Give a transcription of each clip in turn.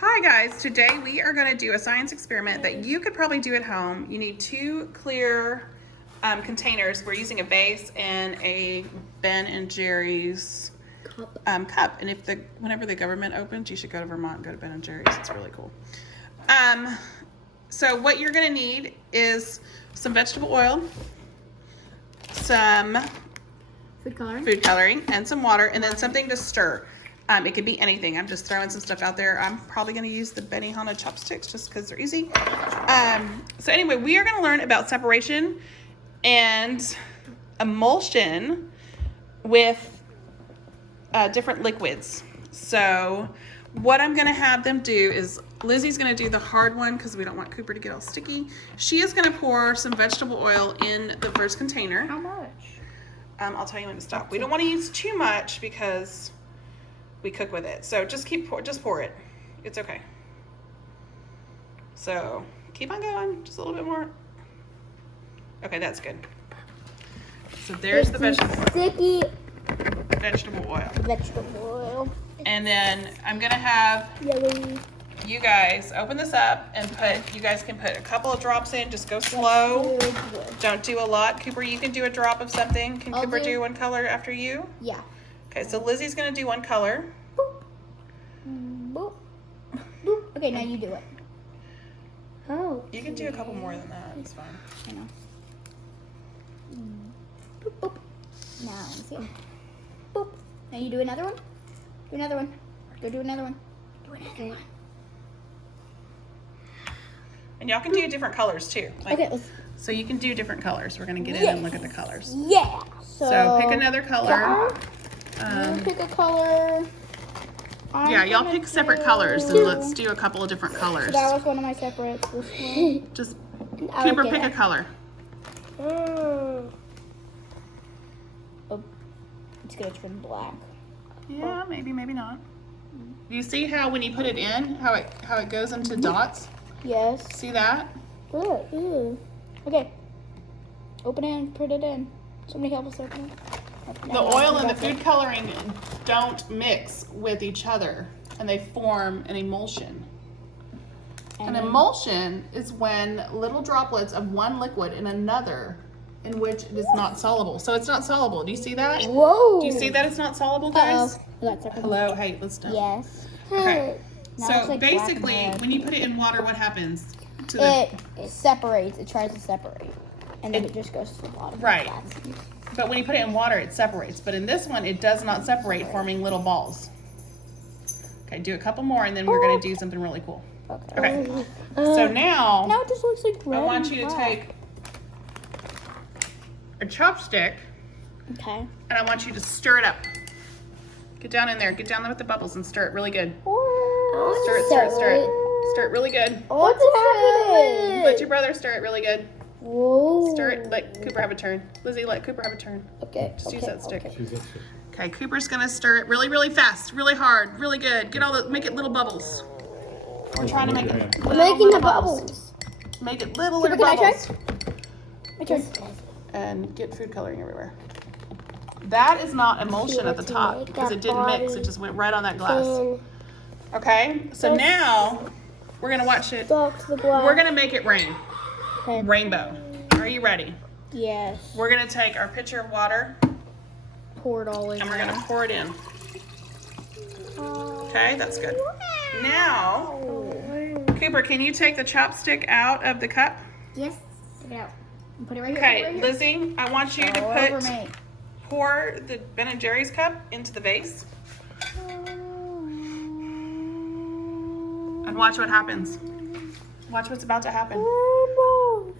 Hi guys, today we are going to do a science experiment that you could probably do at home. You need two clear containers. We're using a vase and a Ben and Jerry's cup. And whenever the government opens, you should go to Vermont and go to Ben and Jerry's. It's really cool. So what you're going to need is some vegetable oil, some food coloring, and some water, and then something to stir. It could be anything. I'm just throwing some stuff out there. I'm probably going to use the Benihana chopsticks just because they're easy. So anyway, we are going to learn about separation and emulsion with different liquids. So what I'm going to have them do is Lizzie's going to do the hard one because we don't want Cooper to get all sticky. She is going to pour some vegetable oil in the first container. How much? I'll tell you when to stop. We don't want to use too much because we cook with it. So just pour it. It's okay. So keep on going, just a little bit more. Okay, that's good. So there's the vegetable oil. And then I'm gonna have you guys open this up and you guys can put a couple of drops in. Just go slow. Don't do a lot. Cooper, you can do a drop of something. Can Cooper do one color after you? Yeah. Okay, so Lizzie's gonna do one color. Boop. Boop. Boop. Okay, now you do it. Oh. You can do a couple more than that. It's fine. I know. Boop, boop. Now, let me see. Boop. Now you do another one. Do another one. Go do another one. Do another one. And y'all can do different colors too. Okay. So you can do different colors. We're gonna get in and look at the colors. Yeah. So pick another color. Pick a color. Yeah, y'all pick separate colors and let's do a couple of different colors. So that was one of my separates. This one. Just Cooper, pick a color. Oh, it's gonna turn black. Yeah, maybe not. Do you see how when you put it in, how it goes into dots? Yes. See that? Ooh. Okay. Open it and put it in. Somebody help us open it. The oil and the food coloring don't mix with each other and they form an emulsion. An emulsion is when little droplets of one liquid in another in which it is not soluble. So it's not soluble. Do you see that? Whoa. Do you see that it's not soluble, guys? Hello. Hey, let's stop. Yes. Okay. Now So like basically, when you put it in water, what happens? It separates. It tries to separate. And then it just goes to the bottom. Right. But when you put it in water, it separates. But in this one, it does not separate, forming little balls. Okay, do a couple more, and then we're going to do something really cool. Okay. So now it just looks like red. I want you to take a chopstick. Okay. And I want you to stir it up. Get down in there. Get down there with the bubbles and stir it really good. Stir it. Stir it really good. What's happening? Let your brother stir it really good. Whoa. Stir it. Let Cooper have a turn. Lizzie, let Cooper have a turn. Okay. Just use that stick. Okay. Okay, Cooper's gonna stir it really, really fast, really hard, really good. Make it little bubbles. We're trying to make it. We're making the bubbles. Make it little Cooper, bubbles. My turn. And get food coloring everywhere. That is not emulsion at the top because it didn't mix. It just went right on that glass. Okay, so now we're gonna watch it. We're gonna make it rain. Okay. Rainbow. Are you ready? Yes. We're gonna take our pitcher of water. Pour it all in. And we're gonna pour it in. Okay, that's good. Now, Cooper, can you take the chopstick out of the cup? Yes. Take it out. Put it right here. Okay, Lizzie, I want you to pour the Ben & Jerry's cup into the vase. And watch what happens. Watch what's about to happen. Whoa.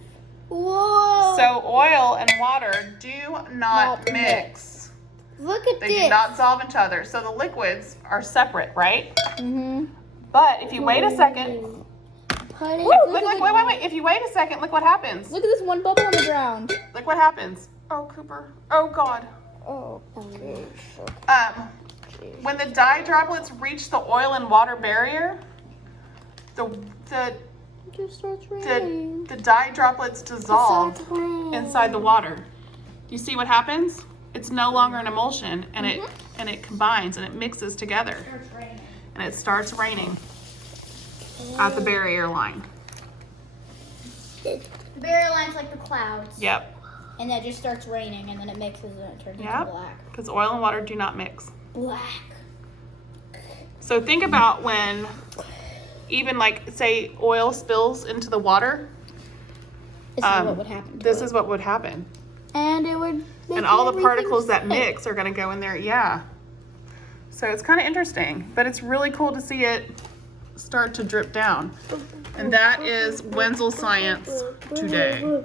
So oil and water do not mix. Look at this. They do not dissolve each other. So the liquids are separate, right? Mm-hmm. But if you wait a second, wait. If you wait a second, look what happens. Look at this one bubble on the ground. Look what happens. Oh, Cooper. Oh, God. Oh. When the dye droplets reach the oil and water barrier, the dye droplets dissolve inside the water. Do you see what happens? It's no longer an emulsion, and it combines and it mixes together, and it starts raining. at the barrier line. The barrier line's like the clouds. Yep. And then it just starts raining, and then it mixes and it turns into Yep. black. Because oil and water do not mix. Black. So think about when even like say oil spills into the water. This is what would happen. This is what would happen. And it would. And all the particles that mix are going to go in there. Yeah. So it's kind of interesting, but it's really cool to see it start to drip down. And that is Wenzel Science today.